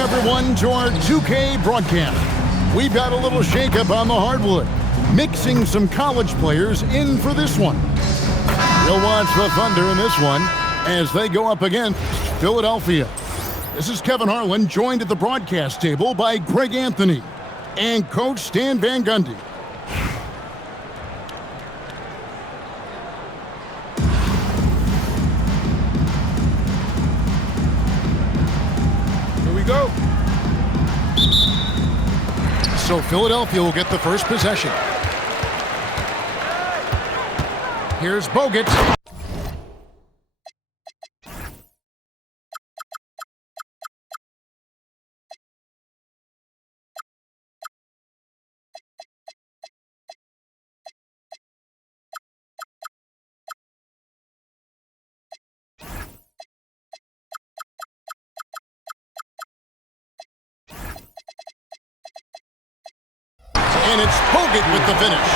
everyone, to our 2K broadcast. We've got a little shakeup on the hardwood, mixing some college players in for this one. We'll watch the Thunder in this one as they go up against Philadelphia. This is Kevin Harlan, joined at the broadcast table by Greg Anthony and Coach Stan Van Gundy. Go. So Philadelphia will get the first possession. Here's Bogut. And it's Bogut with the finish.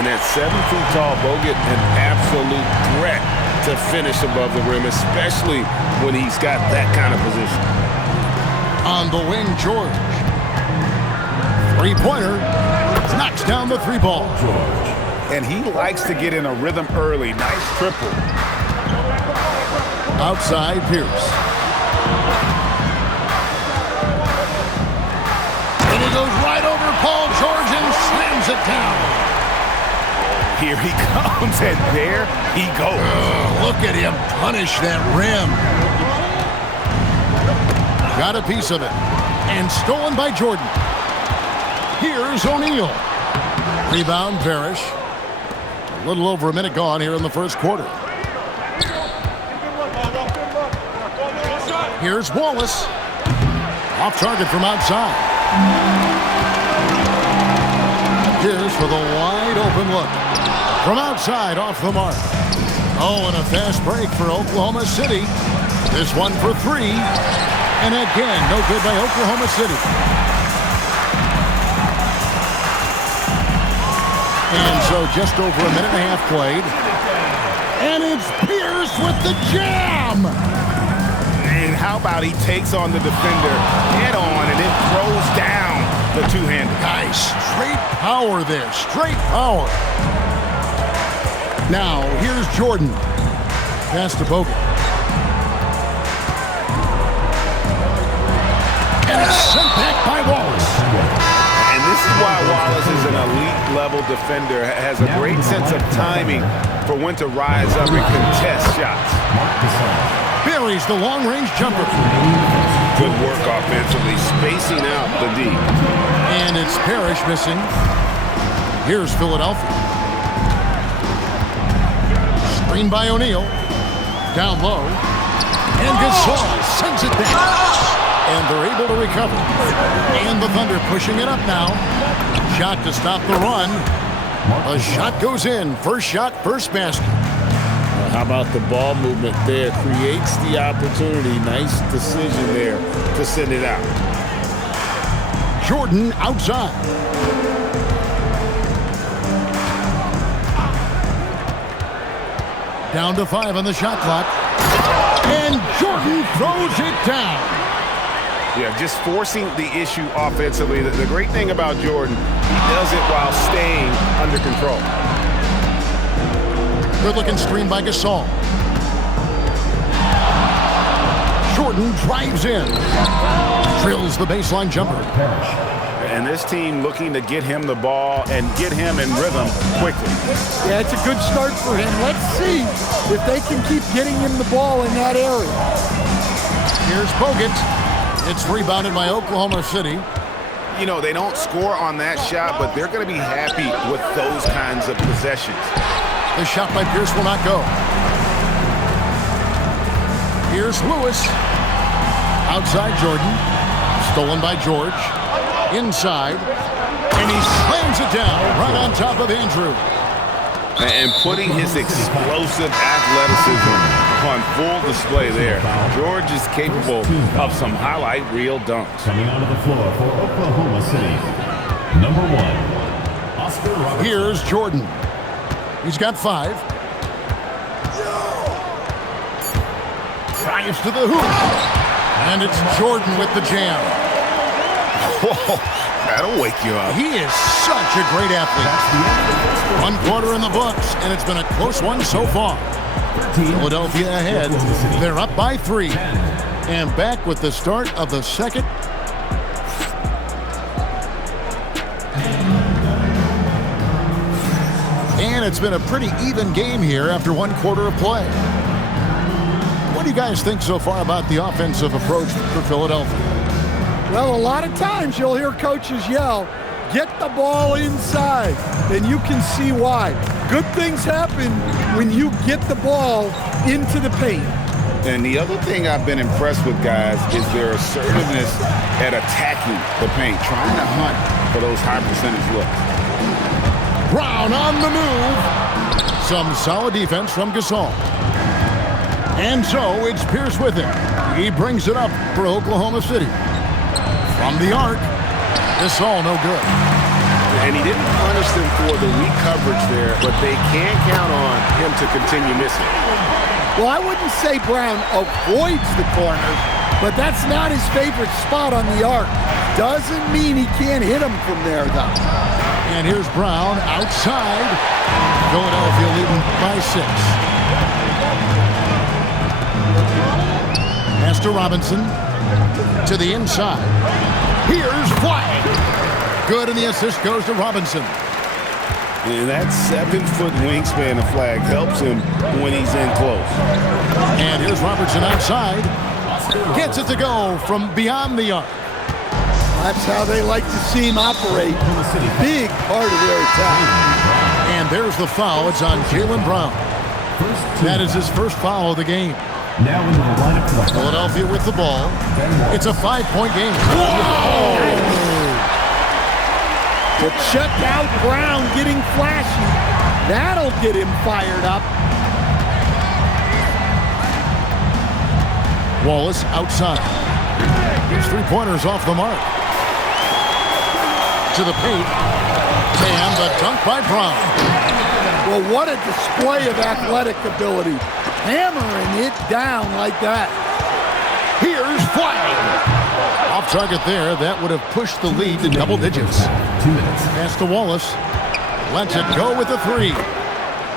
And at 7 feet tall, Bogut, an absolute threat to finish above the rim, especially when he's got that kind of position. On the wing, George. Three-pointer. Knocks down the three ball. And he likes to get in a rhythm early. Nice triple. Outside, Pierce. And he goes right over Paul George and slams it down. Here he comes, and there he goes. Look at him punish that rim. Got a piece of it. And stolen by Jordan. Here's O'Neal. Rebound, Parrish. A little over a minute gone here in the first quarter. Here's Wallace. Off target from outside. Here's for the wide open look. From outside, off the mark. Oh, and a fast break for Oklahoma City. This one for three. And again, no good by Oklahoma City. And so just over a minute and a half played. And it's Pierce with the jam! And how about he takes on the defender head on and then throws down the two-hander. Nice. Straight power there. Straight power. Now, here's Jordan. Pass to Bogut. And it's sent back by Wallace. And this is why Wallace is an elite-level defender. Has a great sense of timing for when to rise up and contest shots. Buries the long-range jumper. Good work offensively, spacing out the D. And it's Parrish missing. Here's Philadelphia. Screen by O'Neal. Down low. And Gasol sends it back. And they're able to recover. And the Thunder pushing it up now. Shot to stop the run. A shot goes in. First shot, first basket. How about the ball movement there? Creates the opportunity. Nice decision there to send it out. Jordan outside. Down to 5 on the shot clock. And Jordan throws it down. Yeah, just forcing the issue offensively. The great thing about Jordan, he does it while staying under control. Good-looking screen by Gasol. Jordan drives in. Drills the baseline jumper. And this team looking to get him the ball and get him in rhythm quickly. Yeah, it's a good start for him. Let's see if they can keep getting him the ball in that area. Here's Bogut. It's rebounded by Oklahoma City. You know, they don't score on that shot, but they're going to be happy with those kinds of possessions. The shot by Pierce will not go. Here's Lewis. Outside Jordan. Stolen by George. Inside. And he slams it down right on top of Andrew. And putting his explosive athleticism on full display there. George is capable of some highlight reel dunks. Coming onto the floor for Oklahoma City, number 1, Oscar Robertson. Here's Jordan. He's got 5. Drives to the hoop. And it's Jordan with the jam. Whoa, that'll wake you up. He is such a great athlete. 1 quarter in the books, and it's been a close one so far. Philadelphia ahead. They're up by 3. And back with the start of the second. And it's been a pretty even game here after 1 quarter of play. What do you guys think so far about the offensive approach for Philadelphia? Well, a lot of times you'll hear coaches yell, get the ball inside, and you can see why. Good things happen when you get the ball into the paint. And the other thing I've been impressed with, guys, is their assertiveness at attacking the paint, trying to hunt for those high percentage looks. Brown on the move. Some solid defense from Gasol. And so it's Pierce with it. He brings it up for Oklahoma City. From the arc, Gasol no good. And he didn't punish them for the weak coverage there, but they can count on him to continue missing. Well, I wouldn't say Brown avoids the corner, but that's not his favorite spot on the arc. Doesn't mean he can't hit him from there, though. And here's Brown outside. Philadelphia leading by 6. Pass to Robinson. To the inside. Here's Flag. Good, and the assist goes to Robinson. And that 7-foot wingspan of Flag helps him when he's in close. And here's Robertson outside. Gets it to go from beyond the arc. That's how they like to see him operate. Big part of their attack. And there's the foul. It's on Jaylen Brown. That is his first foul of the game. Now into the lineup for the Philadelphia with the ball. It's a 5-point game. But check out Brown getting flashy. That'll get him fired up. Wallace outside. His 3-pointers off the mark. To the paint. And the dunk by Brown. Well, what a display of athletic ability. Hammering it down like that. Here's Flag. Off target there. That would have pushed the lead to double digits. 2 minutes. Pass to Wallace. Lets it go with the 3.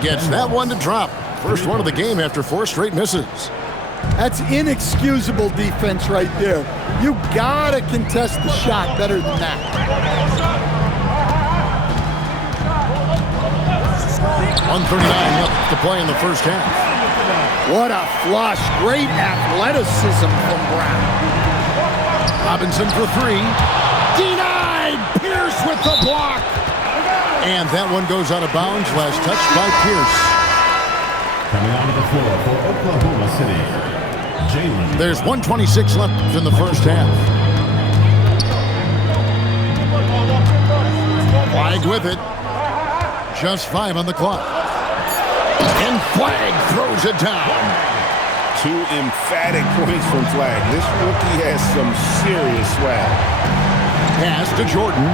Gets that one to drop. First one of the game after 4 straight misses. That's inexcusable defense right there. You gotta contest the shot better than that. 1:39 left to play in the first half. What a flush. Great athleticism from Brown. Robinson for 3. Denied! Pierce with the block. And that one goes out of bounds. Last touch by Pierce. Coming onto the floor for Oklahoma City, Jaylen. There's 1:26 left in the first half. Flag with it. Just 5 on the clock. And Flag throws it down. 2 emphatic points from Flag. This rookie has some serious swag. Pass to Jordan.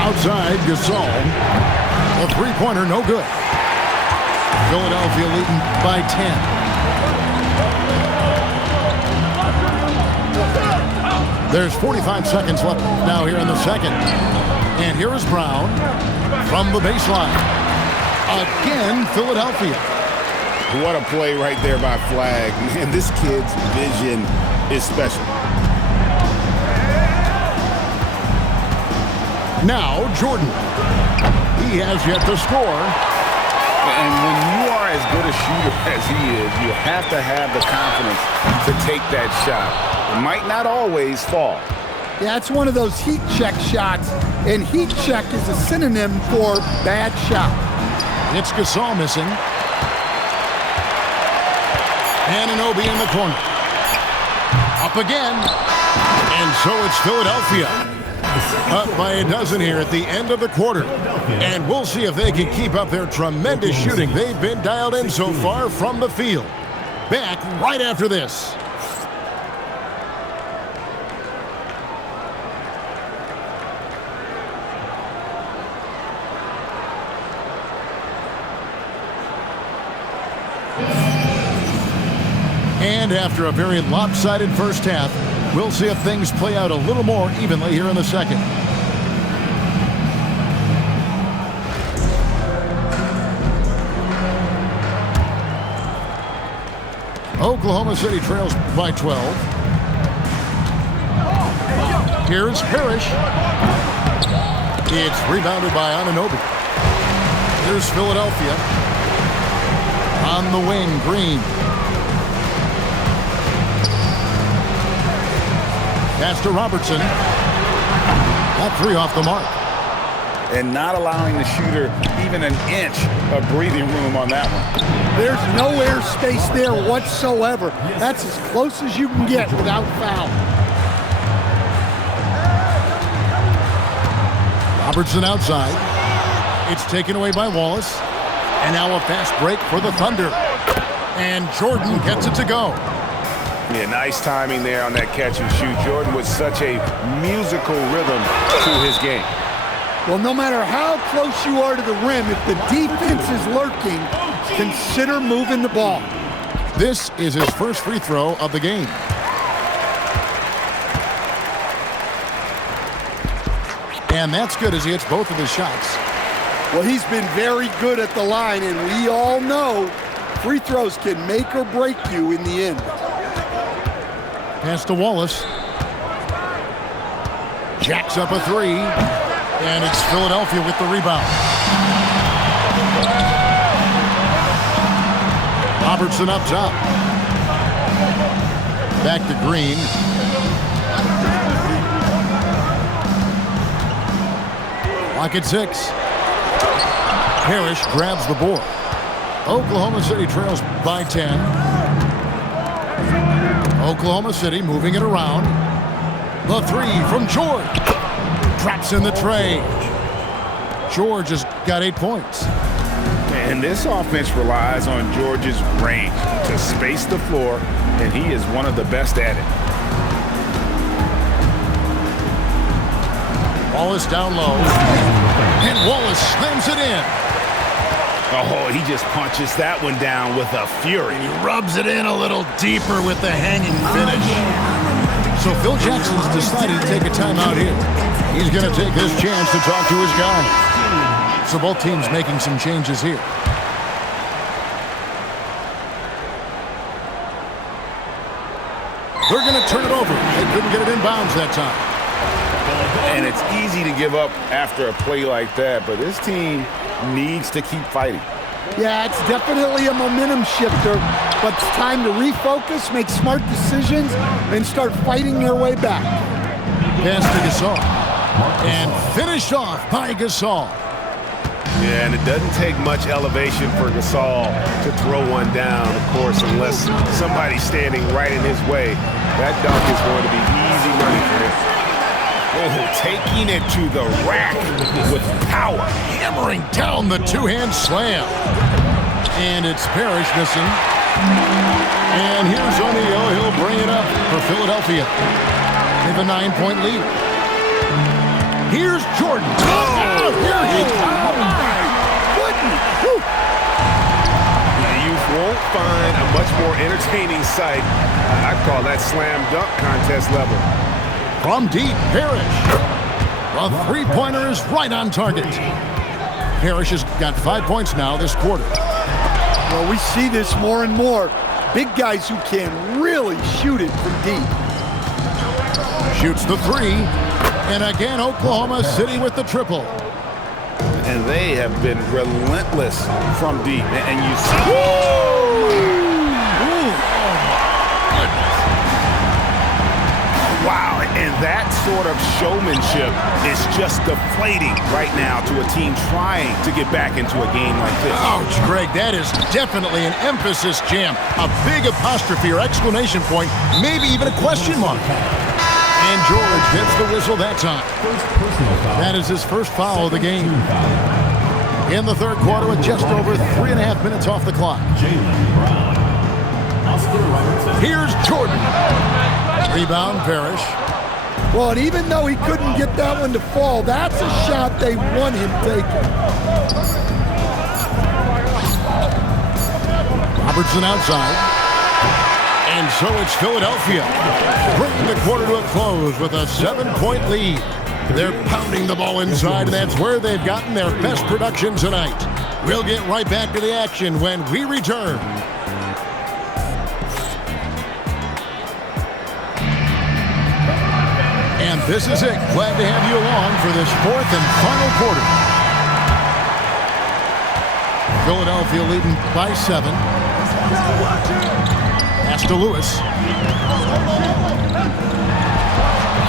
Outside, Gasol. A 3-pointer, no good. Philadelphia leading by 10. There's 45 seconds left now here in the second. And here is Brown from the baseline. Again, Philadelphia. What a play right there by Flag. Man, this kid's vision is special. Now, Jordan. He has yet to score. And when you are as good a shooter as he is, you have to have the confidence to take that shot. It might not always fall. Yeah, it's one of those heat check shots, and heat check is a synonym for bad shot. It's Gasol missing. Anunoby in the corner. Up again. And so it's Philadelphia. Up by a dozen here at the end of the quarter. And we'll see if they can keep up their tremendous shooting. They've been dialed in so far from the field. Back right after this. And after a very lopsided first half, we'll see if things play out a little more evenly here in the second. Oklahoma City trails by 12. Here's Parrish. It's rebounded by Anunoby. Here's Philadelphia. On the wing, Green. Pass to Robertson. That three off the mark. And not allowing the shooter even an inch of breathing room on that one. There's no air space there whatsoever. That's as close as you can get without foul. Robertson outside. It's taken away by Wallace. And now a fast break for the Thunder. And Jordan gets it to go. Yeah, nice timing there on that catch and shoot. Jordan with such a musical rhythm to his game. Well, no matter how close you are to the rim, if the defense is lurking, consider moving the ball. This is his first free throw of the game. And that's good as he hits both of his shots. Well, he's been very good at the line, and we all know free throws can make or break you in the end. Pass to Wallace. Jacks up a three. And it's Philadelphia with the rebound. Robertson up top. Back to Green. Clock at 6. Parrish grabs the board. Oklahoma City trails by 10. Oklahoma City moving it around. The three from George. Traps in the tray. George has got 8 points. And this offense relies on George's range to space the floor, and he is one of the best at it. Wallace down low. And Wallace slams it in. Oh, he just punches that one down with a fury. He rubs it in a little deeper with the hanging finish. So Phil Jackson's decided to take a timeout here. He's going to take this chance to talk to his guys. So both teams making some changes here. They're going to turn it over. They couldn't get it in bounds that time. And it's easy to give up after a play like that, but this team needs to keep fighting. Yeah, it's definitely a momentum shifter, but it's time to refocus, make smart decisions, and start fighting their way back. Pass to Gasol. And finished off by Gasol. Yeah, and it doesn't take much elevation for Gasol to throw one down, of course, unless somebody's standing right in his way. That dunk is going to be easy money for him. Oh, taking it to the rack with power. Hammering down the two-hand slam. And it's Parrish missing. And here's O'Neal. He'll bring it up for Philadelphia. They have a 9-point lead. Here's Jordan. Oh, here he comes. Oh, my goodness. Woo. You won't find a much more entertaining sight. I'd call that slam dunk contest level. From deep, Parrish. The three-pointer is right on target. Parrish has got 5 points now this quarter. Well, we see this more and more. Big guys who can really shoot it from deep. Shoots the three. And again, Oklahoma City with the triple. And they have been relentless from deep. And you see... Wow, and that sort of showmanship is just deflating right now to a team trying to get back into a game like this. Ouch, Greg, that is definitely an emphasis jam. A big apostrophe or exclamation point, maybe even a question mark. And George gets the whistle that time. That is his first foul of the game. In the third quarter with just over 3.5 minutes off the clock. Here's Jordan. Rebound, Parrish. Well, and even though he couldn't get that one to fall, that's a shot they want him taking. Robertson outside. And so it's Philadelphia, bringing the quarter to a close with a 7-point lead. They're pounding the ball inside, and that's where they've gotten their best production tonight. We'll get right back to the action when we return. And this is it. Glad to have you along for this fourth and final quarter. Philadelphia leading by 7. Pass to Lewis.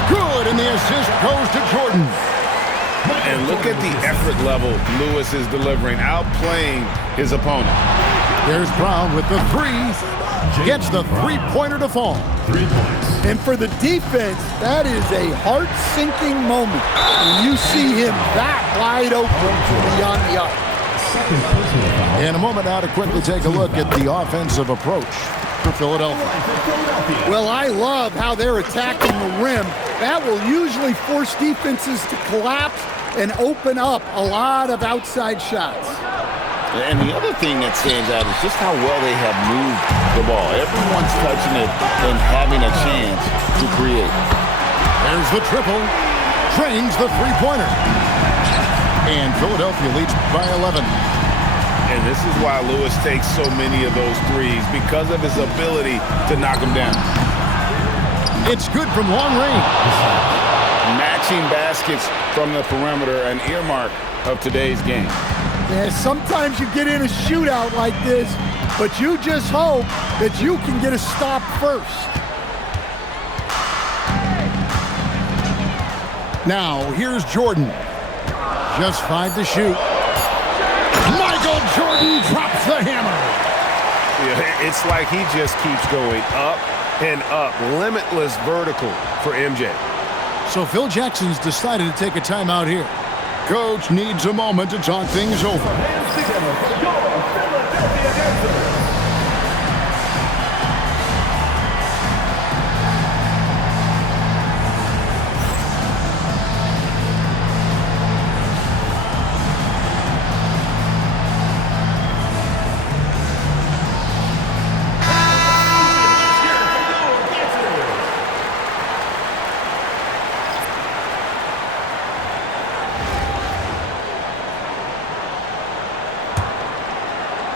Good, and the assist goes to Jordan. And look at the effort level Lewis is delivering, outplaying his opponent. There's Brown with the 3. Gets the three-pointer to fall. 3 points. And for the defense, that is a heart-sinking moment when you see him that wide open from beyond the arc. Second personal foul. And a moment now to quickly take a look at the offensive approach for Philadelphia. Well, I love how they're attacking the rim. That will usually force defenses to collapse and open up a lot of outside shots. And the other thing that stands out is just how well they have moved the ball. Everyone's touching it and having a chance to create. There's the triple. Drains the three-pointer. And Philadelphia leads by 11. And this is why Lewis takes so many of those threes, because of his ability to knock them down. It's good from long range. Matching baskets from the perimeter, an earmark of today's game. Yeah, sometimes you get in a shootout like this, but you just hope that you can get a stop first. Now, here's Jordan. Just 5 to shoot. Michael Jordan drops the hammer. Yeah, it's like he just keeps going up and up. Limitless vertical for MJ. So Phil Jackson's decided to take a timeout here. Coach needs a moment to talk things over.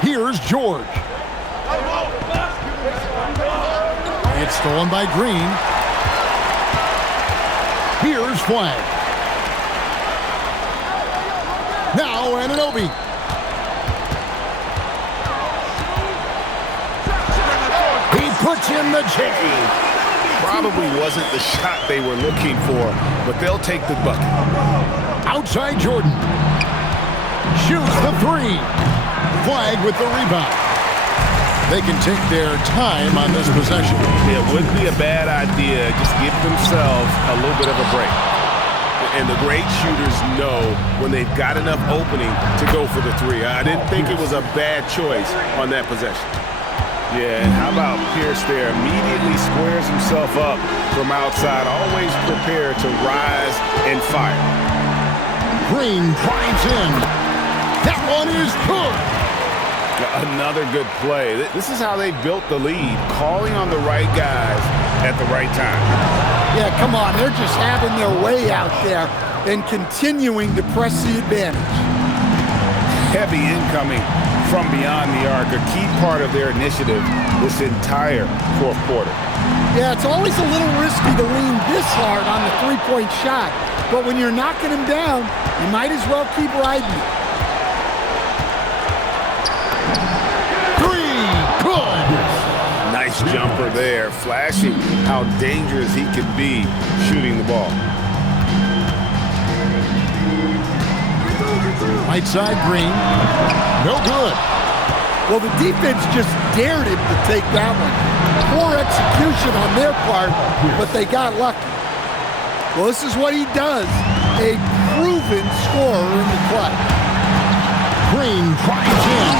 Here's George. It's stolen by Green. Here's Flag. Now Anunoby. He puts in the chain. Probably wasn't the shot they were looking for, but they'll take the bucket. Outside Jordan. Shoots the 3. Flag with the rebound. They can take their time on this possession. It wouldn't be a bad idea. Just give themselves a little bit of a break. And the great shooters know when they've got enough opening to go for the 3. I didn't think it was a bad choice on that possession. Yeah, and how about Pierce there? Immediately squares himself up from outside, always prepared to rise and fire. Green drives in. That one is good. Another good play. This is how they built the lead, calling on the right guys at the right time. Yeah, come on. They're just having their way out there and continuing to press the advantage. Heavy incoming from beyond the arc, a key part of their initiative this entire fourth quarter. Yeah, it's always a little risky to lean this hard on the three-point shot, but when you're knocking him down, you might as well keep riding it. Nice jumper there, flashing how dangerous he could be shooting the ball. Right side Green. No good. Well, the defense just dared him to take that one. Poor execution on their part, but they got lucky. Well, this is what he does. A proven scorer in the clutch. Green drives in,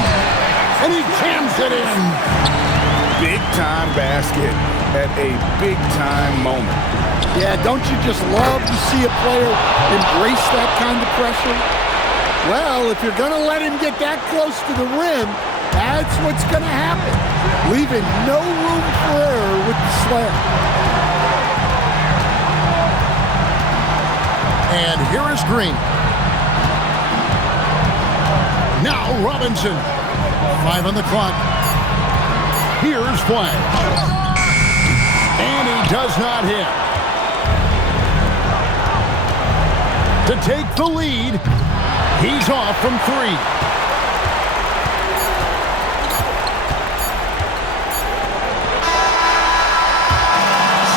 and he jams it in. Big-time basket at a big-time moment. Yeah, don't you just love to see a player embrace that kind of pressure? Well, if you're going to let him get that close to the rim, That's what's going to happen. Leaving no room for error with the slam. And here is Green. Now Robinson. 5 on the clock. Here's Flag. And he does not hit. To take the lead, he's off from 3.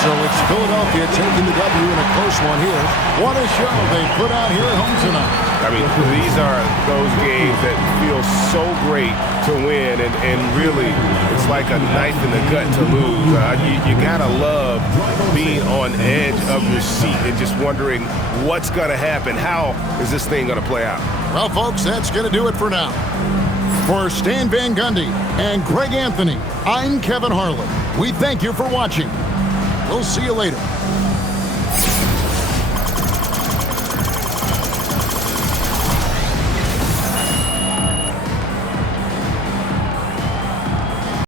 So it's Philadelphia taking the W in a close one here. What a show they put out here at home tonight. I mean, these are those games that feel so great to win, and really, it's like a knife in the gut to lose. You gotta love being on edge of your seat and just wondering what's gonna happen. How is this thing gonna play out? Well, folks, that's going to do it for now. For Stan Van Gundy and Greg Anthony, I'm Kevin Harlan. We thank you for watching. We'll see you later.